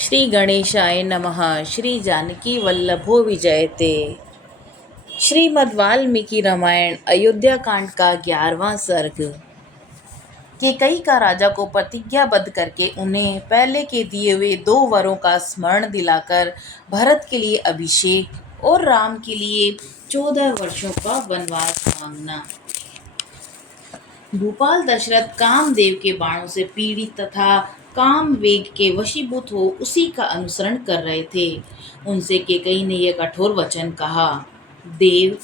श्री गणेशाय नमः। श्री जानकी वल्लभो विजयते। श्रीमद् वाल्मीकि रामायण अयोध्या कांड का 11वां सर्ग। केकई का राजा को प्रतिज्ञाबद्ध करके उन्हें पहले के दिए हुए 2 वरों का स्मरण दिलाकर भरत के लिए अभिषेक और राम के लिए 14 वर्षों का वनवास मांगना। भूपाल दशरथ कामदेव के बाणों से पीड़ित तथा काम वेग के वशीभूत हो उसी का अनुसरण कर रहे थे। उनसे केकई ने यह कठोर वचन कहा, देव,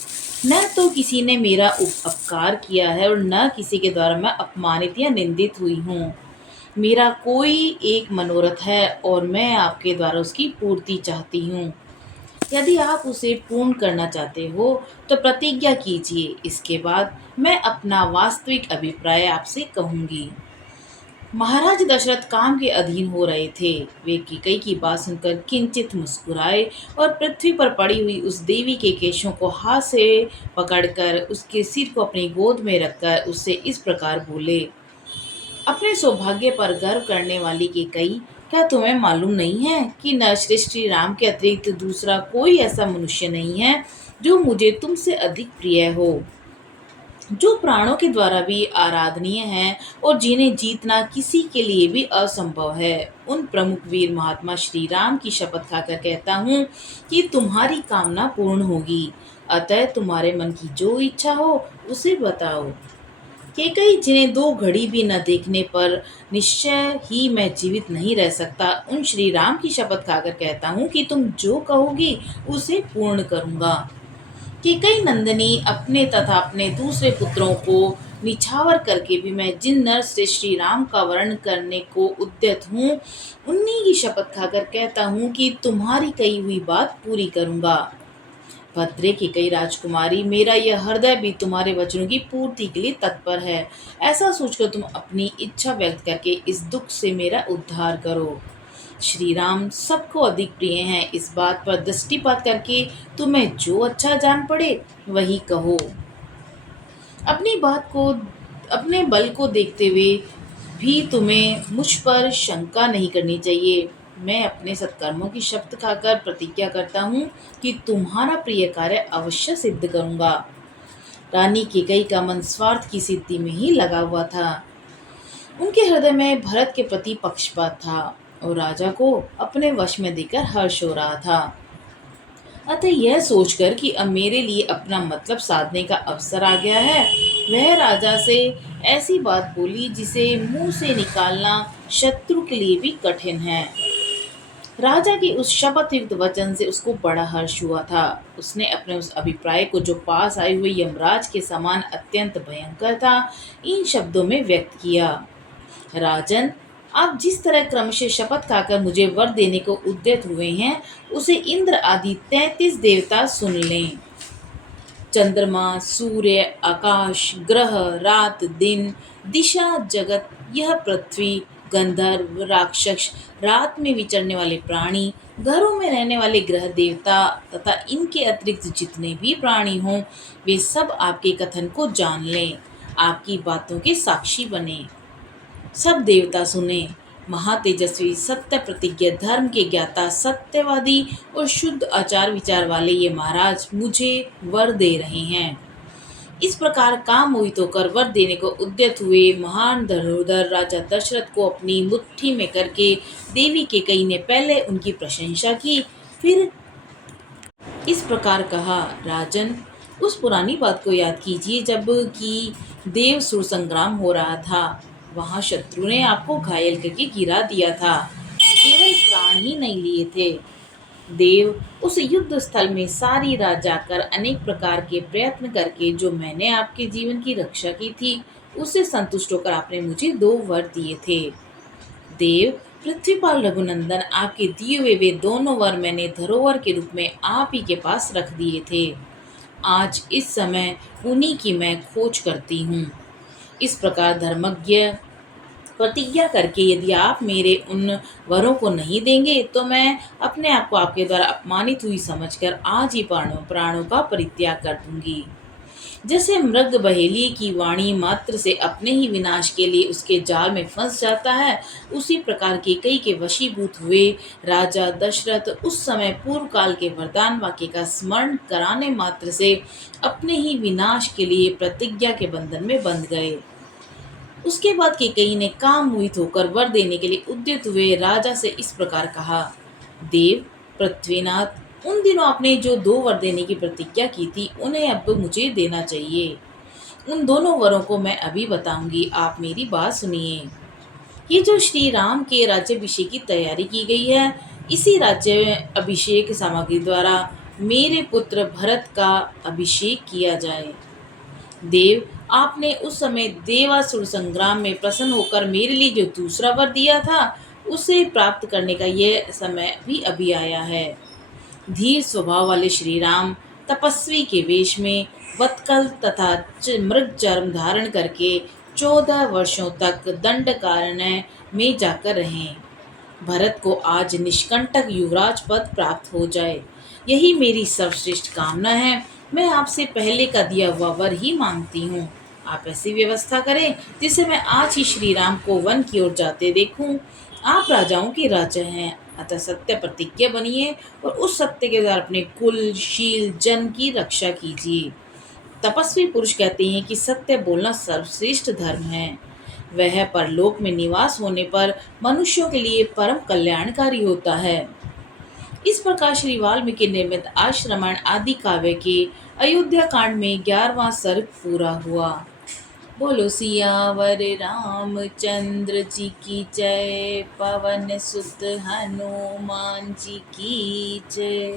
न तो किसी ने मेरा उपकार किया है और न किसी के द्वारा मैं अपमानित या निंदित हुई हूँ। मेरा कोई एक मनोरथ है और मैं आपके द्वारा उसकी पूर्ति चाहती हूँ। यदि आप उसे पूर्ण करना चाहते हो तो प्रतिज्ञा कीजिए, इसके बाद मैं अपना वास्तविक अभिप्राय आपसे कहूंगी। महाराज दशरथ काम के अधीन हो रहे थे। वे कैकेयी की बात सुनकर किंचित मुस्कुराए और पृथ्वी पर पड़ी हुई उस देवी के केशों को हाथ से पकड़कर उसके सिर को अपनी गोद में रखकर उससे इस प्रकार बोले, अपने सौभाग्य पर गर्व करने वाली कैकेयी, क्या तुम्हें मालूम नहीं है कि न श्री राम के अतिरिक्त दूसरा कोई ऐसा मनुष्य नहीं है जो मुझे तुमसे अधिक प्रिय हो, जो प्राणों के द्वारा भी आराधनीय है और जिन्हें जीतना किसी के लिए भी असंभव है। उन प्रमुख वीर महात्मा श्री राम की शपथ खाकर कहता हूँ कि तुम्हारी कामना पूर्ण होगी। अतः तुम्हारे मन की जो इच्छा हो उसे बताओ। कैकेयी, जिन्हें 2 घड़ी भी न देखने पर निश्चय ही मैं जीवित नहीं रह सकता, उन श्री राम की शपथ खाकर कहता हूँ कि तुम जो कहोगी उसे पूर्ण करूँगा। कैकेयी नंदिनी, अपने तथा अपने दूसरे पुत्रों को निछावर करके भी मैं जिन नर से श्री राम का वर्ण करने को उद्यत हूँ, उन्हीं की शपथ खाकर कहता हूँ कि तुम्हारी कही हुई बात पूरी करूँगा। भद्रे कैकेयी राजकुमारी, मेरा यह हृदय भी तुम्हारे वचनों की पूर्ति के लिए तत्पर है। ऐसा सोचकर तुम अपनी इच्छा व्यक्त करके इस दुख से मेरा उद्धार करो। श्री राम सबको अधिक प्रिय हैं, इस बात पर दृष्टिपात करके तुम्हें जो अच्छा जान पड़े वही कहो। अपनी बात को, अपने बल को देखते हुए भी तुम्हें मुझ पर शंका नहीं करनी चाहिए। मैं अपने सत्कर्मों की शपथ खाकर प्रतिज्ञा करता हूँ कि तुम्हारा प्रिय कार्य अवश्य सिद्ध करूँगा। रानी कैकेयी का मन स्वार्थ की सिद्धि में ही लगा हुआ था। उनके हृदय में भरत के प्रति पक्षपात था और राजा को अपने वश में देकर हर्ष हो रहा था। अतः यह सोचकर कि अब मेरे लिए अपना मतलब साधने का अवसर आ गया है, वह राजा से ऐसी बात बोली जिसे मुंह से निकालना शत्रु के लिए भी कठिन है। राजा की उस शपथ युक्त वचन से उसको बड़ा हर्ष हुआ था। उसने अपने उस अभिप्राय को, जो पास आए हुए यमराज के समान अत्यंत भयंकर था, इन शब्दों में व्यक्त किया। राजन, आप जिस तरह क्रमशः शपथ खाकर मुझे वर देने को उद्यत हुए हैं, उसे इंद्र आदि 33 देवता सुन लें। चंद्रमा, सूर्य, आकाश, ग्रह, रात, दिन, दिशा, जगत, यह पृथ्वी, गंधर्व, राक्षस, रात में विचरने वाले प्राणी, घरों में रहने वाले ग्रह देवता तथा इनके अतिरिक्त जितने भी प्राणी हों, वे सब आपके कथन को जान लें, आपकी बातों के साक्षी बने। सब देवता सुने। महातेजस्वी, सत्य प्रतिज्ञ, धर्म के ज्ञाता, सत्यवादी और शुद्ध आचार विचार वाले ये महाराज मुझे वर दे रहे हैं। इस प्रकार काम मोहित होकर वर देने को उद्यत हुए महान धनुर्धर राजा दशरथ को अपनी मुट्ठी में करके देवी कैकेयी ने पहले उनकी प्रशंसा की, फिर इस प्रकार कहा, राजन, उस पुरानी बात को याद कीजिए जब कि देव सुर संग्राम हो रहा था। वहां शत्रु ने आपको घायल करके गिरा दिया था, केवल प्राण ही नहीं लिए थे। देव, उस युद्ध स्थल में सारी रात जाकर अनेक प्रकार के प्रयत्न करके जो मैंने आपके जीवन की रक्षा की थी, उससे संतुष्ट होकर आपने मुझे 2 वर दिए थे। देव, पृथ्वीपाल रघुनंदन, आपके दिए हुए वे दोनों वर मैंने धरोहर के रूप में आप ही के पास रख दिए थे। आज इस समय उन्हीं की मैं खोज करती हूँ। इस प्रकार धर्मज्ञ प्रतिज्ञा करके यदि आप मेरे उन वरों को नहीं देंगे तो मैं अपने आप को आपके द्वारा अपमानित हुई समझकर आज ही प्राणों का परित्याग कर दूंगी। जैसे मृग बहेलिए की वाणी मात्र से अपने ही विनाश के लिए उसके जाल में फंस जाता है, उसी प्रकार केकई के वशीभूत हुए राजा दशरथ उस समय पूर्व काल के वरदान वाक्य का स्मरण कराने मात्र से अपने ही विनाश के लिए प्रतिज्ञा के बंधन में बंध गए। उसके बाद केकई ने काम मोहित होकर वर देने के लिए उद्यत हुए राजा से इस प्रकार कहा, देव, पृथ्वीनाथ, उन दिनों आपने जो 2 वर देने की प्रतिज्ञा की थी उन्हें अब मुझे देना चाहिए। उन दोनों वरों को मैं अभी बताऊंगी, आप मेरी बात सुनिए। ये जो श्री राम के राज्याभिषेक की तैयारी की गई है, इसी राज्य अभिषेक सामग्री द्वारा मेरे पुत्र भरत का अभिषेक किया जाए। देव, आपने उस समय देवासुर संग्राम में प्रसन्न होकर मेरे लिए जो दूसरा वर दिया था, उसे प्राप्त करने का यह समय भी अभी आया है। धीर स्वभाव वाले श्री राम तपस्वी के वेश में वत्कल तथा मृग चर्म धारण करके 14 वर्षों तक दंडकारण्य में जाकर रहें। भरत को आज निष्कंटक युवराज पद प्राप्त हो जाए, यही मेरी सर्वश्रेष्ठ कामना है। मैं आपसे पहले का दिया हुआ वर ही मांगती हूँ। आप ऐसी व्यवस्था करें जिससे मैं आज ही श्री राम को वन की ओर जाते देखूं। आप राजाओं के राजा हैं, अतः सत्य प्रतिज्ञा बनिए और उस सत्य के द्वारा अपने कुल, शील, जन की रक्षा कीजिए। तपस्वी पुरुष कहते हैं कि सत्य बोलना सर्वश्रेष्ठ धर्म है। वह परलोक में निवास होने पर मनुष्यों के लिए परम कल्याणकारी होता है। इस प्रकार श्री वाल्मीकि निर्मित आश्रमण आदि काव्य के अयोध्या कांड में 11वां सर्ग पूरा हुआ। बोलो सियावर रामचंद्र जी की जय, पवन सुत हनुमान जी की जय।